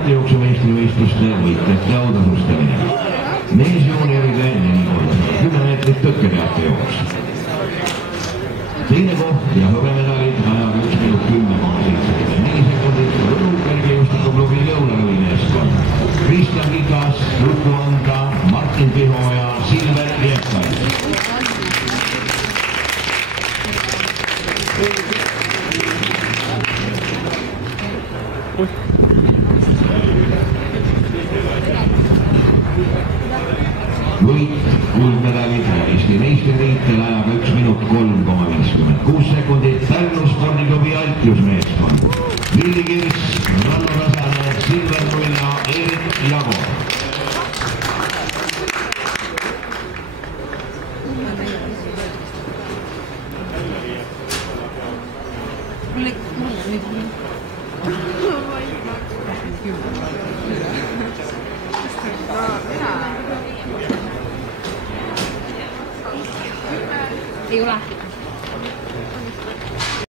rattajooksu meistrivõistluste võitjate autasustamine. Meesjuunioride 4 korda 10 meetrit tõkketeatejooks. Teine koht ja hõbemedalid ajaga 1 minut 10,74 sekundit Võru kergejõustikuklubi Lõunalõvi meeskond. Kristjan Kikas, Luku Anda, Martin Piho ja Silver Liekal. Võit, kuldmedalid Eesti meistrivõitjal ajaga 1 minut 3,56 sekundit Pärnu spordiklubi Altjusmeeskond. Villi Kirss, Ranno Tasane, Silver Null ja Erik Jago. Yêu là